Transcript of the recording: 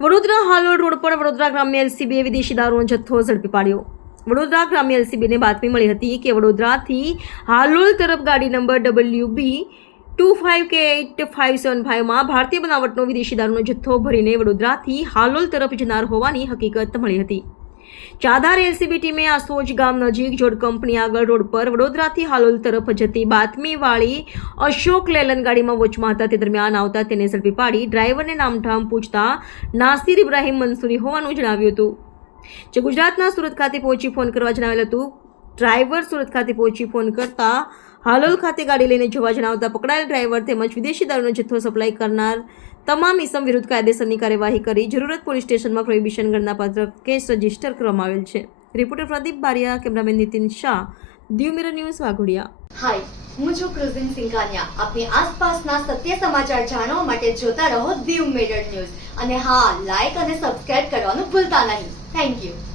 Vadodara Halol road પર વડોદરા ગ્રામ્ય એલસીબીએ વિદેશી દારૂનો જથ્થો ઝડપી પાડ્યો। વડોદરા ગ્રામ્ય એલસીબીને બાતમી મળી હતી કે વડોદરાથી હાલોલ તરફ ગાડી નંબર WB 25K8575માં ભારતીય બનાવટનો વિદેશી દારૂનો જથ્થો ભરીને વડોદરાથી હાલોલ તરફ જનાર હોવાની હકીકત મળી હતી। ચાધાર એલસીબી ટીમે આસોજ ગામ નજીક જોડ કંપની આગળ રોડ પર વડોદરાથી હાલોલ તરફ જતી બાતમીવાળી અશોક લેલન ગાડીમાં વોચમાં હતા તે દરમિયાન આવતા તેને ઝડપી પાડી ડ્રાઈવરને નામઠામ પૂછતા નાસિર ઇબ્રાહીમ મંસૂરી હોવાનું જણાવ્યું હતું, જે ગુજરાતના સુરત ખાતે પહોંચી ફોન કરવા જણાવેલ હતું। ડ્રાઈવર સુરત ખાતે પહોંચી ફોન કરતા હાલોલ ખાતે ગાડી લઈને જવા જણાવતા પકડાયેલ ડ્રાઈવર તેમજ વિદેશી દારૂનો જથ્થો સપ્લાય કરનાર તમામ ઇસમ વિરુદ્ધ કાયદેસરની કાર્યવાહી કરી જરૂરત પોલીસ સ્ટેશનમાં પ્રોહિબિશન ગણનાપાત્ર કેસ રજીસ્ટર કરવામાં આવેલ છે। Reporter Pradeep Bariya, cameraman Nitin Shah, Diu mirror news Waghodia. Hi, હું છું ક્રુઝિન સિંઘાનિયા। આપની આસપાસના સત્ય સમાચાર જાણવા માટે જોતા રહો દીવ મિરર ન્યૂઝ અને હા, લાઈક અને સબસ્ક્રાઇબ કરવાનું ભૂલતા નહીં। Thank you.